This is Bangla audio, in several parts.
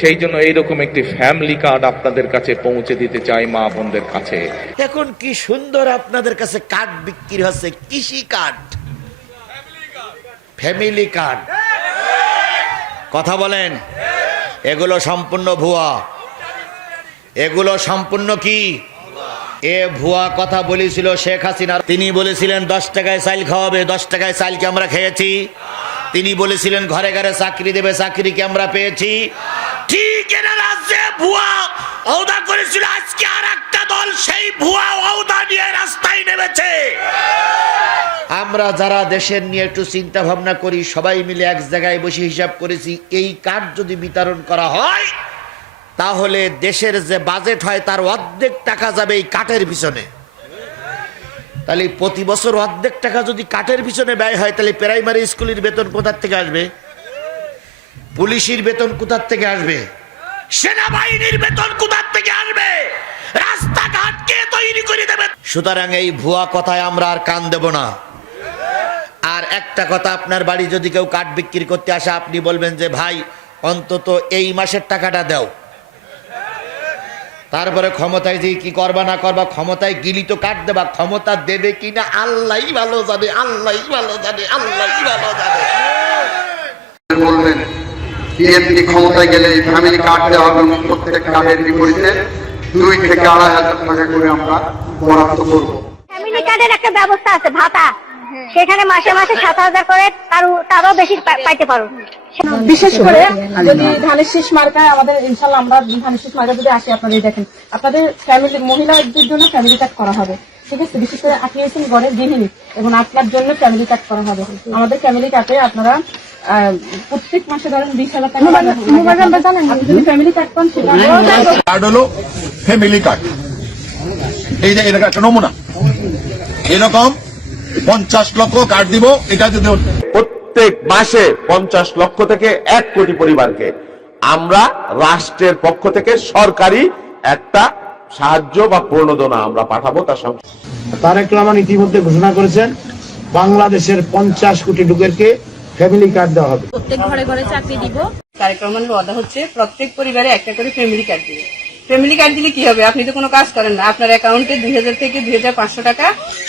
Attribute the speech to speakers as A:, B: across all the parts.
A: সেই জন্য এইরকম একটি ফ্যামিলি কার্ড আপনাদের কাছে পৌঁছে দিতে চাই মা বোনদের কাছে।
B: এখন কি সুন্দর আপনাদের কাছে কার্ড বিক্রি হচ্ছে। কৃষি কার্ড ফ্যামিলি কার্ড কথা বলেন। এগুলো সম্পূর্ণ ভুয়া। এগুলো সম্পূর্ণ কি? এ ভুয়া কথা বলেছিল শেখ হাসিনা। তিনি বলেছিলেন, দশ টাকায় চাইল খাওয়াবে, দশ টাকায় চাইলকে আমরা খেয়েছি? তিনি বলেছিলেন, ঘরে ঘরে চাকরি দেবে চাকরিকে আমরা পেয়েছি? ঠিক এরা রাজ্যে ভুয়া ঔদা করেছিল। আজকে আর একটা দল সেই ভুয়া ঔদা নিয়ে রাস্তায় নেমেছে। আমরা যারা দেশের নিয়ে একটু চিন্তা ভাবনা করি, সবাই মিলে এক জায়গায় বসে হিসাব করেছি, এই কার্ড যদি বিতরণ করা হয়, তাহলে দেশের যে বাজেট হয়, তার অর্ধেক টাকা যাবে এই কাঠের পিছনে। তাহলে প্রতি বছর অর্ধেক টাকা যদি কাঠের পিছনে ব্যয় হয়, তাহলে প্রাইমারি স্কুলের বেতন কোথার থেকে আসবে? পুলিশের বেতন কোথার থেকে আসবে? সেনাবাহিনীর বেতন কোথার থেকে আসবে? রাস্তাঘাট কে তৈরি করে দেবে? সুতরাং এই ভুয়া কথায় আমরা আর কান দেব না। আর একটা কথা আপনার বাড়ি যদি কেউ কাঠ বিক্রি করতে আসে আপনি বলবেন যে ভাই অন্তত এই মাসের টাকাটা দাও। তারপরে ক্ষমতায় যে কি করবা না করবা ক্ষমতায় গিলি তো কাট দেবা ক্ষমতা দেবে কি না আল্লাহ ভালো জানে আল্লাহ ভালো জানে আল্লাহ ভালো জানে।
C: বললেন বিএনপি ক্ষমতায় গেলে এই ফ্যামিলি কার্ড দেওয়া হবে এবং প্রত্যেক কার্ডের বিপরীতে দুই থেকে আড়াই হাজার টাকা করে আমরা বরাদ্দ করব।
D: ফ্যামিলি কার্ডের একটা ব্যবস্থা আছে ভাতা। সেখানে মাসে মাসে সাত হাজার করে তারও তারও বেশি পাইতে পারো।
E: বিশেষ করে যদি ধানের শীষ মার্কায় আমাদের ইনশাল্লাহ আমরা ধানের শীষ মার্কা যদি আসি আপনারা দেখেন আপনাদের ফ্যামিলি মহিলাদের জন্য ফ্যামিলি কার্ড করা হবে। ঠিক আছে বিশেষ করে আপনি হচ্ছেন ঘরের গৃহিণী এবং আপনার জন্য ফ্যামিলি কার্ড করা হবে। আমাদের ফ্যামিলি কার্ডে আপনারা প্রত্যেক মাসে ধরেন বিশ হাজার টাকা মোবাইল নাম্বার জানেন? ফ্যামিলি কার্ড পান
F: কার্ড হলো ফ্যামিলি কার্ড এই যে এরকম একটা নমুনা। এরকম পঞ্চাশ লক্ষ কার্ড দিব এটা যদি
G: প্রত্যেক মাসে পঞ্চাশ লক্ষ থেকে এক কোটি পরিবারকে আমরা রাষ্ট্রের পক্ষ থেকে সরকারি একটা সাহায্য বা প্রণোদনা আমরা পাঠাবো তার সঙ্গে।
H: তারেক রহমান ইতিমধ্যে ঘোষণা করেছেন বাংলাদেশের পঞ্চাশ কোটি লোকেরকে ফ্যামিলি কার্ড দেওয়া হবে।
E: প্রত্যেক ঘরে ঘরে চাকরি দিব। কার্যক্রমের ওয়াদা হচ্ছে প্রত্যেক পরিবারে একটা করে ফ্যামিলি কার্ড দিবে। ফ্যামিলি কার্ড দিলে কি হবে? আপনি তো কোনো কাজ করেন না। আপনার অ্যাকাউন্টে দুই হাজার থেকে দুই হাজার পাঁচশো টাকা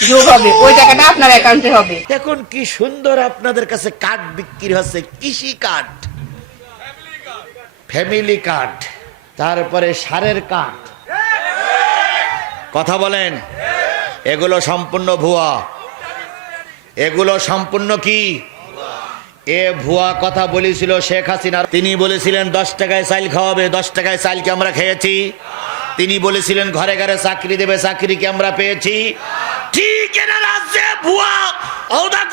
E: যোগ হবে। ওই টাকাটা আপনার অ্যাকাউন্টে হবে।
B: দেখুন কি সুন্দর আপনাদের কাছে কার্ড বিক্রি হচ্ছে। কৃষি কার্ড ফ্যামিলি কার্ড তারপরে সারের কার্ড কথা বলেন। এগুলো সম্পূর্ণ ভুয়া। এগুলো সম্পূর্ণ কি? এ ভুয়া কথা বলেছিল শেখ হাসিনা তিনি বলেছিলেন, দশ টাকায় চাইল খাওয়াবে, দশ টাকায় চাইলকে আমরা খেয়েছি? তিনি বলেছিলেন, ঘরে ঘরে চাকরি দেবে চাকরিকে আমরা পেয়েছি? ঠিক ভুয়া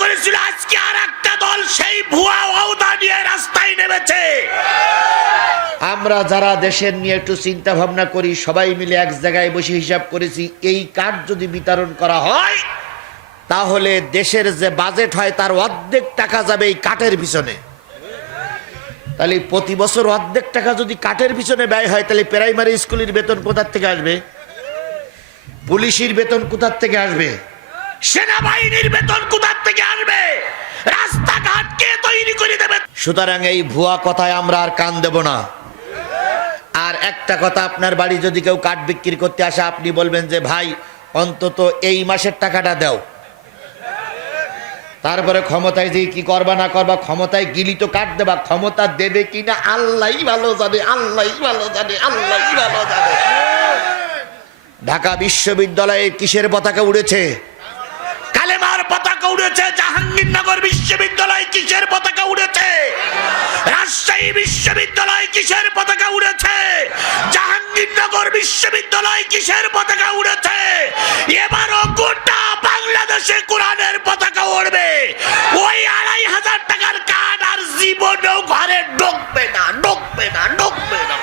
B: করেছিল। আজকে আর একটা দল সেই ভুয়া নিয়ে রাস্তায় নেমেছে। আমরা যারা দেশের নিয়ে একটু চিন্তা ভাবনা করি, সবাই মিলে এক জায়গায় বসে হিসাব করেছি, এই কার্ড যদি বিতরণ করা হয় তাহলে দেশের যে বাজেট হয়, তার অর্ধেক টাকা যাবে এই কাঠের পিছনে। তাহলে প্রতি বছর অর্ধেক টাকা যদি কাঠের পিছনে ব্যয় হয়, তাহলে প্রাইমারি স্কুলের বেতন কোথার থেকে আসবে? পুলিশের বেতন কোথার থেকে আসবে? সেনাবাহিনীর বেতন কোথার থেকে আসবে? রাস্তাঘাট কে তৈরি করে দেবে? সুতরাং এই ভুয়া কথায় আমরা আর কান দেব না। আর একটা কথা, আপনার বাড়ি যদি কেউ কাঠ বিক্রি করতে আসে, আপনি বলবেন যে, ভাই, অন্তত এই মাসের টাকাটা দাও। তারপরে ক্ষমতায় যে কি করবা না করবা, ক্ষমতায় গিলি তো কাট দেবা, ক্ষমতা দেবে কিনা আল্লাহ ভালো জানে আল্লাহ ভালো জানে আল্লাহ ভালো জানে। ঢাকা বিশ্ববিদ্যালয়ে কিসের পতাকা উড়েছে? কালেমার পতাকা উড়েছে, জাহাঙ্গীরনগর বিশ্ববিদ্যালয় কিসের পতাকা উড়েছে? রাজশাহী বিশ্ববিদ্যালয় কিসের পতাকা উড়েছে? জাহাঙ্গীরনগর বিশ্ববিদ্যালয় কিসের পতাকা উড়েছে? এবারও গোটা বাংলাদেশে কোরআনের পতাকা উড়বে ওই আড়াই হাজার টাকার কার্ড আর জীবনেও ঘরে ঢুকবে না ঢুকবে না ঢুকবে না।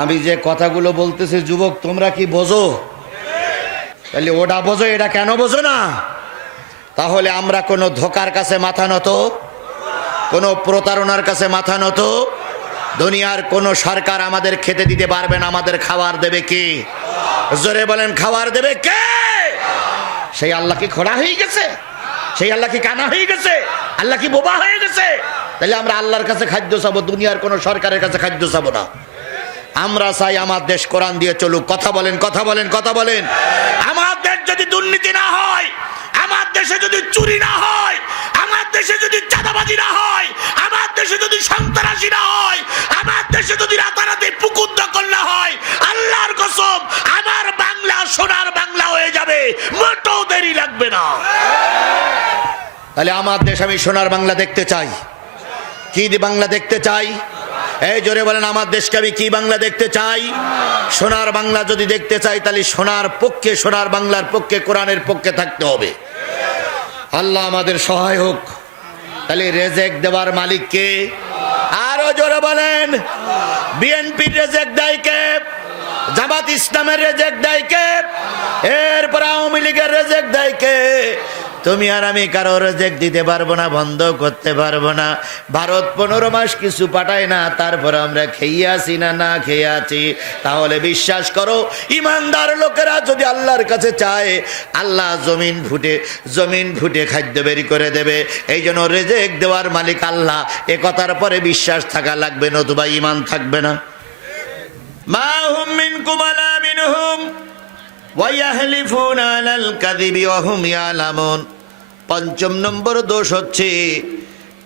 B: আমি যে কথাগুলো বলতেছি, যুবক, তোমরা কি বোঝো? তাহলে ওটা বোঝো, এটা কেন বোঝো না? তাহলে আমরা কোনো ধোকার কাছে মাথা নত, কোনো প্রতারণার কাছে মাথা নত, দুনিয়ার কোনো সরকার আমাদের খেতে দিতে পারবে না, আমাদের খাবার দেবে কি? জোরে বলেন, খাবার দেবে কে? সেই আল্লাহ কি খোড়া হয়ে গেছে? সেই আল্লাহ কি কানা হয়ে গেছে? আল্লাহ কি বোবা হয়ে গেছে? তাহলে আমরা আল্লাহর কাছে খাদ্য চাবো, দুনিয়ার কোনো সরকারের কাছে খাদ্য চাবো না। আমরা চাই আমার দেশ কোরআন দিয়ে চলুক। কথা বলেন কথা বলেন কথা বলেন। আমার দেশ যদি দুর্নীতি না হয়, আমার দেশে যদি চুরি না হয়, আমার দেশে যদি চাঁদাবাজি না হয় তাহলে আমার দেশ আমি সোনার বাংলা দেখতে চাই। কি বাংলা দেখতে চাই? এই জোরে বলেন, আমার দেশকে আমি কি বাংলা দেখতে চাই? সোনার বাংলা যদি দেখতে চাই, তাহলে সোনার পক্ষে, সোনার বাংলার পক্ষে, কোরআনের পক্ষে থাকতে হবে। আল্লাহ আমাদের সহায় হোক। তাহলে রেজেক দেওয়ার মালিককে আরও জোরে বলেন, বিএনপির রেজেক দেয় কে? জামাত ইসলামের রেজেক দেয় কে? এরপর আওয়ামী লীগের রেজেক দেয় কে? তুমি আর আমি কারও রেজেক দিতে পারব না, বন্ধ করতে পারব না। ভারত পনেরো মাস কিছু পাঠায় না, তারপর আমরা খেয়ে আসি না না খেয়ে আছি তাহলে বিশ্বাস করো, ইমানদার লোকেরা যদি আল্লাহর কাছে চায়, আল্লাহ জমিন ফুটে জমিন ফুটে খাদ্য বেরি করে দেবে। এই জন্য রেজেক দেওয়ার মালিক আল্লাহ। এ কথার পরে বিশ্বাস থাকা লাগবে, নতুবা ইমান থাকবে না। মা হুম মিনকুম মিন মিনহুম। ওয়াইয়াহলিফুনা আলাল কাযিবি ওয়া হুম ইয়ালামুন পঞ্চম নম্বর দোষ হচ্ছে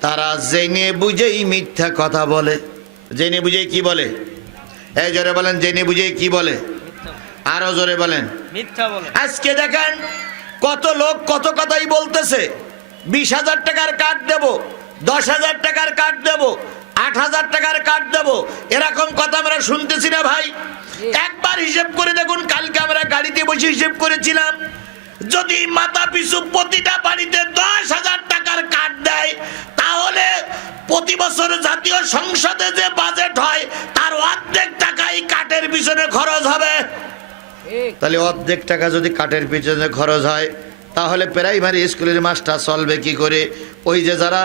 B: তারা জেনে বুঝেই মিথ্যা কথা বলে। জেনে বুঝেই কি বলে? এই জোরে বলেন জেনে বুঝেই কি বলে? আরও জোরে বলেন। আজকে দেখেন কত লোক কত কথাই বলতেছে। বিশ হাজার টাকার কার্ড দেব দশ হাজার টাকার কার্ড দেব আট হাজার টাকার কার্ড দেব। এরকম কথা আমরা শুনতেছি না ভাই। একবার হিসেব করে দেখুন কালকে আমরা গাড়িতে বসে হিসেব করেছিলাম যদি মাথা পিছু প্রতিটা বাড়িতে দশ হাজার টাকার কার্ড দেয় তাহলে প্রতি বছর জাতীয় সংসদে যে বাজেট হয় তার অর্ধেক টাকাই কাঠের পিছনে খরচ হবে। তাহলে অর্ধেক টাকা যদি কাঠের পিছনে খরচ হয় তাহলে প্রাইমারি স্কুলের মাস্টার চলবে কি করে? ওই যে যারা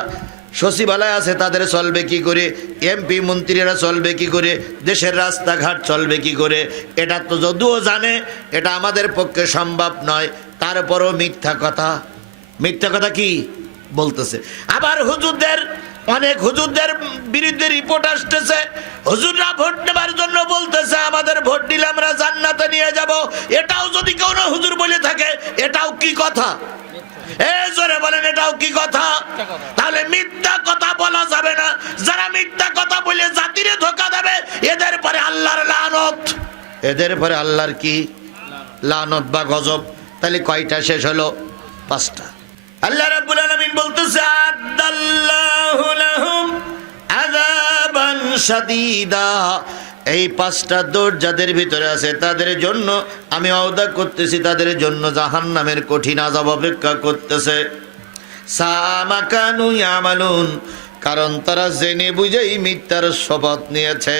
B: সচিবালয় আছে, তাদের চলবে কি করে? এমপি, মন্ত্রীরা চলবে কি করে? দেশের রাস্তাঘাট চলবে কি করে? এটা তো যদিও জানে, এটা আমাদের পক্ষে সম্ভব নয়। তারপরও মিথ্যা কথা। মিথ্যা কথা কি? বলতেছে। আবার হুজুরদের, অনেক হুজুরদের বিরুদ্ধে রিপোর্ট আসতেছে। হুজুররা ভোট নেবার জন্য বলতেছে, আমাদের ভোট দিলে আমরা জান্নাতে নিয়ে যাব। এটাও যদি কোনো হুজুর বলে থাকে, এটাও কি কথা? এ জোরে বলেন, এটাও কি কথা? তাহলে মিথ্যা যাবে না। যারা মিথ্যা কথা বলে জাতিরে ধোকা দেবে এদের পরে আল্লাহর লানত। এদের পরে আল্লাহর কি? লানত বা গজব। তাহলে কয়টা শেষ হলো? পাঁচটা। আল্লাহ রাব্বুল আলামিন বলতেছে আদাল্লাহু লাহুম আযাবান শাদীদা। এই পাঁচটা দৌড় যাদের ভিতরে আছে তাদের জন্য আমি আওদা করতেছি তাদের জন্য জাহান্নামের কঠিন আযাব অপেক্ষা করতেছে। সামাকানু ইয়ামালুন কারণ তারা জেনে বুঝেই মিথ্যার শপথ নিয়েছে।